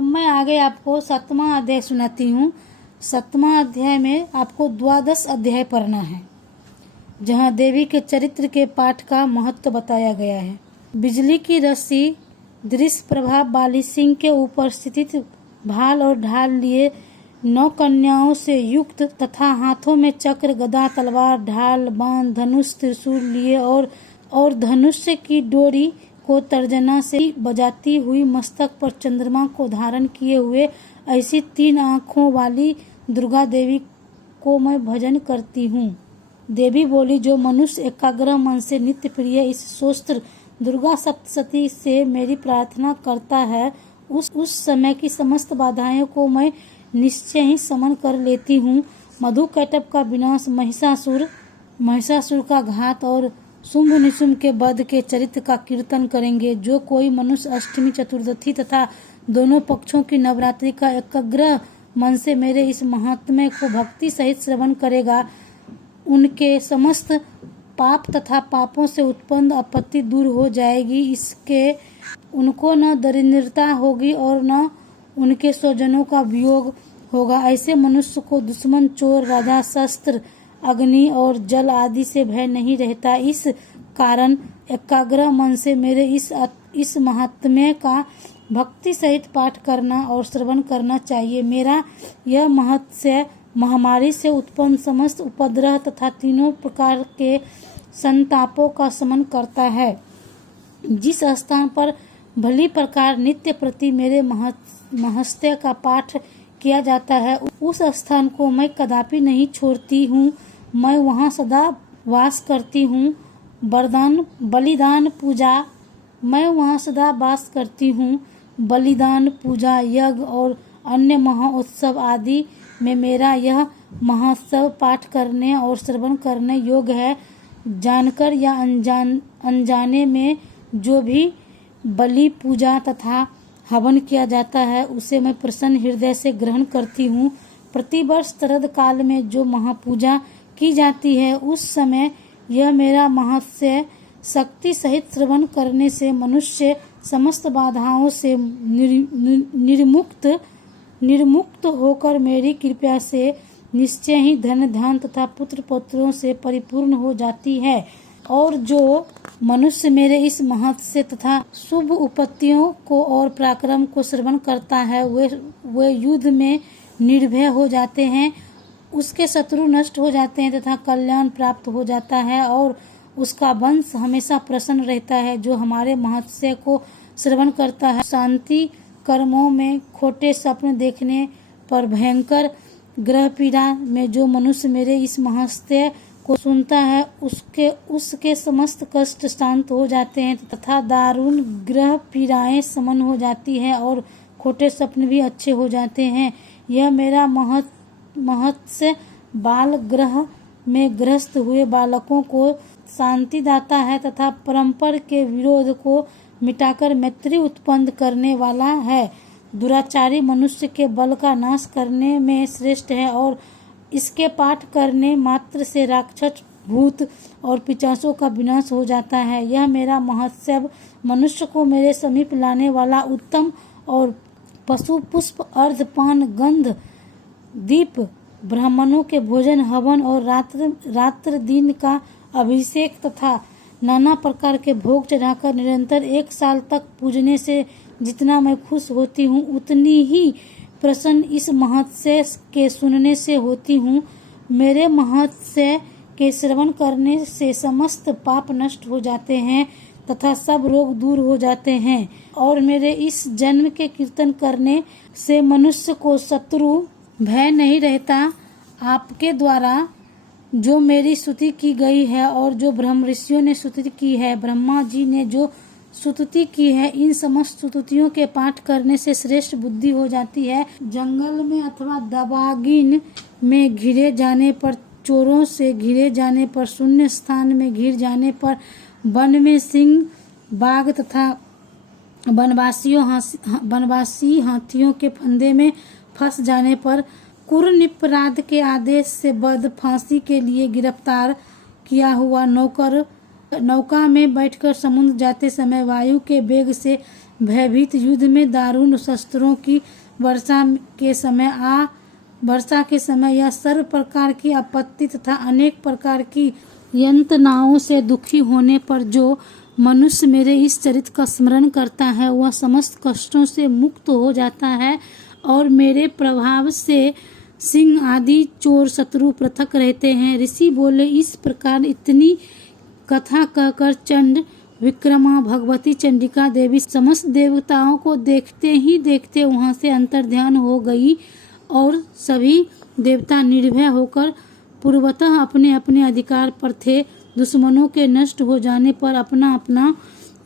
अब मैं आगे आपको 7वां अध्याय सुनाती हूँ। 7वां अध्याय में आपको 12 अध्याय पढ़ना है, जहाँ देवी के चरित्र के पाठ का महत्व बताया गया है। बिजली की रस्सी दृश्य प्रभाव बाली सिंह के ऊपर स्थित भाल और ढाल लिए 9 कन्याओं से युक्त तथा हाथों में चक्र, गदा, तलवार, ढाल, बाण, धनुष, त्रिशूल लिए और धनुष्य की डोरी को तर्जना से बजाती हुई मस्तक पर चंद्रमा को धारण किए हुए ऐसी 3 आँखों वाली दुर्गा देवी को मैं भजन करती हूँ। देवी बोली, जो मनुष्य एकाग्र मन से नित्य प्रिय इस स्तोत्र दुर्गा सप्तशती से मेरी प्रार्थना करता है, उस समय की समस्त बाधाओं को मैं निश्चय ही समन कर लेती हूँ। मधुकैटभ का विनाश, महिषासुर का घात और शुंभ निशुंभ के वध के चरित्र का कीर्तन करेंगे। जो कोई मनुष्य अष्टमी, चतुर्दशी तथा दोनों पक्षों की नवरात्रि का एकाग्र मन से मेरे इस महात्म्य को भक्ति सहित श्रवण करेगा, उनके समस्त पाप तथा पापों से उत्पन्न आपत्ति दूर हो जाएगी। इसके उनको न दरिद्रता होगी और न उनके स्वजनों का वियोग होगा। ऐसे मनुष्य को दुश्मन, चोर, राजा, शस्त्र, अग्नि और जल आदि से भय नहीं रहता। इस कारण एकाग्र मन से मेरे इस महात्म्य का भक्ति सहित पाठ करना और श्रवण करना चाहिए। मेरा यह महत्स्य महामारी से उत्पन्न समस्त उपद्रव तथा तीनों प्रकार के संतापों का शमन करता है। जिस स्थान पर भली प्रकार नित्य प्रति मेरे महत्स्य का पाठ किया जाता है, उस स्थान को मैं कदापि नहीं छोड़ती हूँ। मैं वहाँ सदा वास करती हूँ। बलिदान पूजा, मैं वहाँ सदा वास करती हूँ। बलिदान, पूजा, यज्ञ और अन्य महोत्सव आदि में मेरा यह महोत्सव पाठ करने और श्रवण करने योग्य है। जानकर या अनजाने में जो भी बलि, पूजा तथा हवन किया जाता है, उसे मैं प्रसन्न हृदय से ग्रहण करती हूँ। प्रतिवर्ष शरद काल में जो महापूजा की जाती है, उस समय यह मेरा महत्स्य शक्ति सहित श्रवण करने से मनुष्य समस्त बाधाओं से निर्मुक्त होकर मेरी कृपा से निश्चय ही धन, ध्यान तथा पुत्र पौत्रों से परिपूर्ण हो जाती है। और जो मनुष्य मेरे इस महत्स्य तथा शुभ उपत्तियों को और पराक्रम को श्रवण करता है, वे युद्ध में निर्भय हो जाते हैं, उसके शत्रु नष्ट हो जाते हैं तथा कल्याण प्राप्त हो जाता है और उसका वंश हमेशा प्रसन्न रहता है। जो हमारे महत्स्य को श्रवण करता है, शांति कर्मों में खोटे स्वप्न देखने पर भयंकर ग्रह पीड़ा में जो मनुष्य मेरे इस महत्स्य को सुनता है, उसके समस्त कष्ट शांत हो जाते हैं तथा दारुण ग्रह पीड़ाएं शमन हो जाती है और खोटे स्वप्न भी अच्छे हो जाते हैं। यह मेरा महत्स्य बाल ग्रह में ग्रस्त हुए बालकों को शांति दाता है तथा परंपर के विरोध को मिटाकर मैत्री उत्पन्न करने वाला है। दुराचारी मनुष्य के बल का नाश करने में श्रेष्ठ है और इसके पाठ करने मात्र से राक्षस, भूत और पिशाचों का विनाश हो जाता है। यह मेरा महत्स्य मनुष्य को मेरे समीप लाने वाला उत्तम और पशु, पुष्प, अर्धपान, गंध, दीप, ब्राह्मणों के भोजन, हवन और रात्र दिन का अभिषेक तथा नाना प्रकार के भोग चढ़ाकर निरंतर 1 साल तक पूजने से जितना मैं खुश होती हूँ, उतनी ही प्रसन्न इस महत्स्य के सुनने से होती हूँ। मेरे महत्स्य के श्रवण करने से समस्त पाप नष्ट हो जाते हैं तथा सब रोग दूर हो जाते हैं और मेरे इस जन्म के कीर्तन करने से मनुष्य को शत्रु भय नहीं रहता। आपके द्वारा जो मेरी स्तुति की गई है और जो ब्रह्म ऋषियों ने स्तुति की है, ब्रह्मा जी ने जो स्तुति की है, इन समस्त स्तुतियों के पाठ करने से श्रेष्ठ बुद्धि हो जाती है। जंगल में अथवा दबागिन में घिरे जाने पर, चोरों से घिरे जाने पर, शून्य स्थान में घिर जाने पर, वन में सिंह, बाघ तथा वनवासी हाथियों के फंदे में फंस जाने पर, कुरनिपराध के आदेश से बद फांसी के लिए गिरफ्तार किया हुआ नौका में बैठकर समुद्र जाते समय वायु के वेग से भयभीत युद्ध में दारुण शस्त्रों की वर्षा के समय यह सर्व प्रकार की आपत्ति तथा अनेक प्रकार की यंत्रणाओं से दुखी होने पर जो मनुष्य मेरे इस चरित्र का स्मरण करता है वह समस्त कष्टों से मुक्त हो जाता है और मेरे प्रभाव से सिंह आदि चोर शत्रु पृथक रहते हैं। ऋषि बोले, इस प्रकार इतनी कथा कहकर चंड विक्रमा भगवती चंडिका देवी समस्त देवताओं को देखते ही देखते वहां से अंतर्ध्यान हो गई और सभी देवता निर्भय होकर पूर्वतः अपने अपने अधिकार पर थे। दुश्मनों के नष्ट हो जाने पर अपना अपना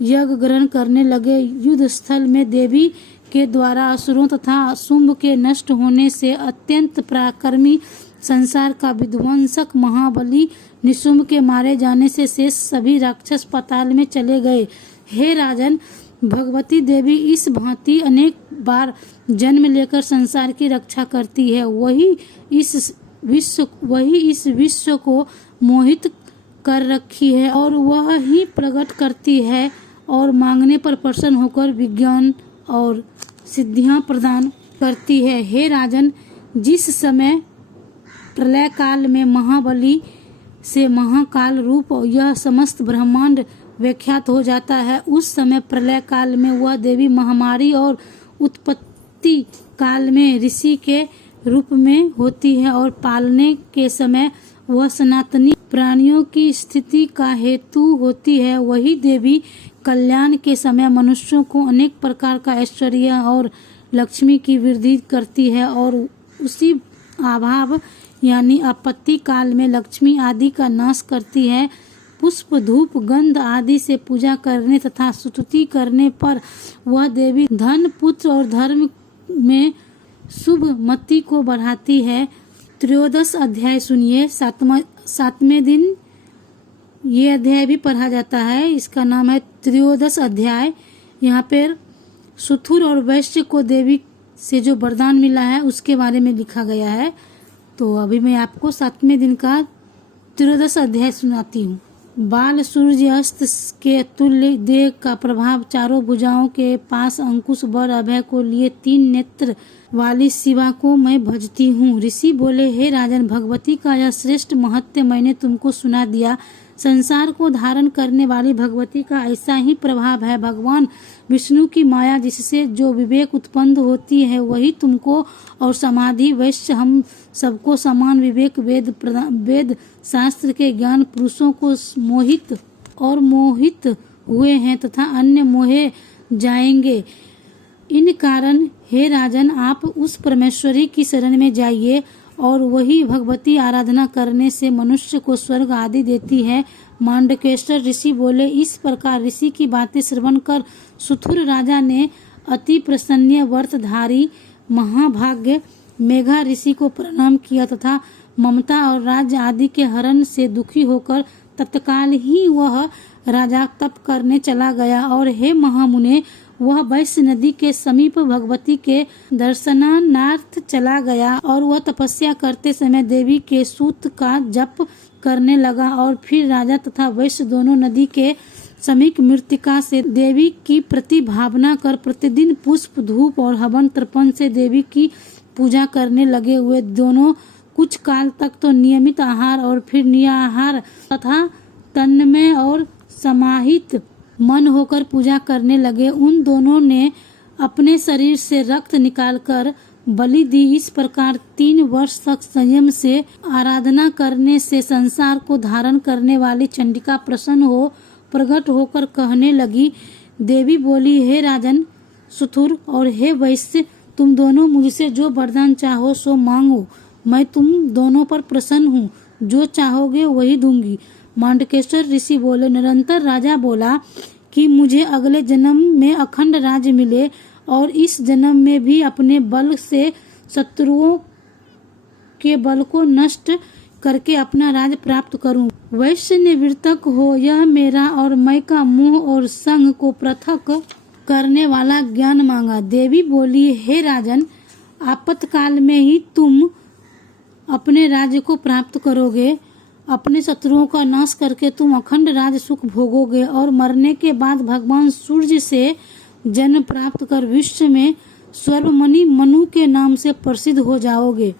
यज्ञ ग्रहण करने लगे। युद्ध स्थल में देवी के द्वारा असुरों तथा शुंभ के नष्ट होने से अत्यंत पराक्रमी संसार का विध्वंसक महाबली निशुंभ के मारे जाने से शेष सभी राक्षस पाताल में चले गए। हे राजन, भगवती देवी इस भांति अनेक बार जन्म लेकर संसार की रक्षा करती है। वही इस विश्व को मोहित कर रखी है और वह ही प्रकट करती है और मांगने पर प्रसन्न होकर विज्ञान और सिद्धियां प्रदान करती है। हे राजन, जिस समय प्रलय काल में महाबली से महाकाल रूप यह समस्त ब्रह्मांड विख्यात हो जाता है, उस समय प्रलय काल में वह देवी महामारी और उत्पत्ति काल में ऋषि के रूप में होती है और पालने के समय वह सनातनी प्राणियों की स्थिति का हेतु होती है। वही देवी कल्याण के समय मनुष्यों को अनेक प्रकार का ऐश्वर्य और लक्ष्मी की वृद्धि करती है और उसी अभाव यानी आपत्ति काल में लक्ष्मी आदि का नाश करती है। पुष्प धूप गंध आदि से पूजा करने तथा स्तुति करने पर वह देवी धन पुत्र और धर्म में शुभ मति को बढ़ाती है। त्रयोदश अध्याय सुनिए। सातवें दिन ये अध्याय भी पढ़ा जाता है, इसका नाम है त्रयोदश अध्याय। यहाँ पर सुथुर और वैश्य को देवी से जो वरदान मिला है उसके बारे में लिखा गया है। तो अभी मैं आपको 7वें दिन का त्रयोदश अध्याय सुनाती हूँ। बाल सूर्य अस्त के तुल्य देह का प्रभाव, चारों भुजाओं के पास अंकुश वर अभय को लिए 3 नेत्र वाली शिवा को मैं भजती हूँ। ऋषि बोले, हे राजन, भगवती का यह श्रेष्ठ महत्व मैंने तुमको सुना दिया। संसार को धारण करने वाली भगवती का ऐसा ही प्रभाव है। भगवान विष्णु की माया जिससे जो विवेक उत्पन्न होती है वही तुमको और समाधि वैश्य हम सबको समान विवेक वेद शास्त्र के ज्ञान पुरुषों को मोहित हुए हैं तथा अन्य मोहे जाएंगे। इन कारण हे राजन, आप उस परमेश्वरी की शरण में जाइए और वही भगवती आराधना करने से मनुष्य को स्वर्ग आदि देती है। मांडकेश्वर ऋषि बोले, इस प्रकार ऋषि की बातें श्रवण कर सुथुर राजा ने अति प्रसन्न व्रतधारी महाभाग्य मेघा ऋषि को प्रणाम किया तथा ममता और राज्य आदि के हरण से दुखी होकर तत्काल ही वह राजा तप करने चला गया। और हे महामुने, वह वैश्य नदी के समीप भगवती के दर्शनार्थ चला गया और वह तपस्या करते समय देवी के सूत का जप करने लगा। और फिर राजा तथा वैश्य दोनों नदी के समीप मृत्तिका से देवी की प्रति भावना कर प्रतिदिन पुष्प धूप और हवन तर्पण से देवी की पूजा करने लगे हुए। दोनों कुछ काल तक तो नियमित आहार और फिर निराहार तथा तन्मय और समाहित मन होकर पूजा करने लगे। उन दोनों ने अपने शरीर से रक्त निकालकर बलि दी। इस प्रकार 3 वर्ष तक संयम से आराधना करने से संसार को धारण करने वाली चंडिका प्रसन्न हो प्रकट होकर कहने लगी। देवी बोली, हे राजन सुथुर और हे वैश्य, तुम दोनों मुझसे जो वरदान चाहो सो मांगो, मैं तुम दोनों पर प्रसन्न हूँ, जो चाहोगे वही दूंगी। मांडकेश्वर ऋषि बोले, निरंतर राजा बोला कि मुझे अगले जन्म में अखंड राज्य मिले और इस जन्म में भी अपने बल से शत्रुओं के बल को नष्ट करके अपना राज प्राप्त करूं। वैश्य ने विरतक हो यह मेरा और मैं का मोह और संग को पृथक करने वाला ज्ञान मांगा। देवी बोली, हे राजन, आपातकाल में ही तुम अपने राज्य को प्राप्त करोगे। अपने शत्रुओं का नाश करके तुम अखंड राज सुख भोगोगे और मरने के बाद भगवान सूर्य से जन्म प्राप्त कर विश्व में स्वर्णमणि मनु के नाम से प्रसिद्ध हो जाओगे।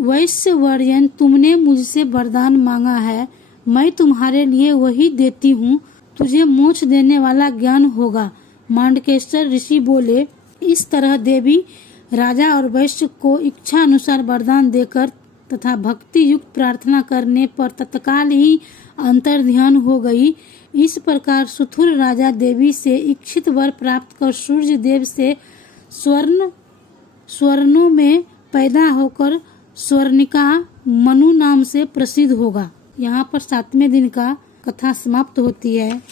वैश्य वर्यन, तुमने मुझसे वरदान मांगा है, मैं तुम्हारे लिए वही देती हूँ। तुझे मोक्ष देने वाला ज्ञान होगा। मांडकेश्वर ऋषि बोले, इस तरह देवी राजा और वैश्य को इच्छा अनुसार वरदान देकर तथा भक्ति युक्त प्रार्थना करने पर तत्काल ही अंतर ध्यान हो गई। इस प्रकार सुथुर राजा देवी से इच्छित वर प्राप्त कर सूर्य देव से स्वर्णों में पैदा होकर स्वर्णिका मनु नाम से प्रसिद्ध होगा। यहाँ पर 7वें दिन का कथा समाप्त होती है।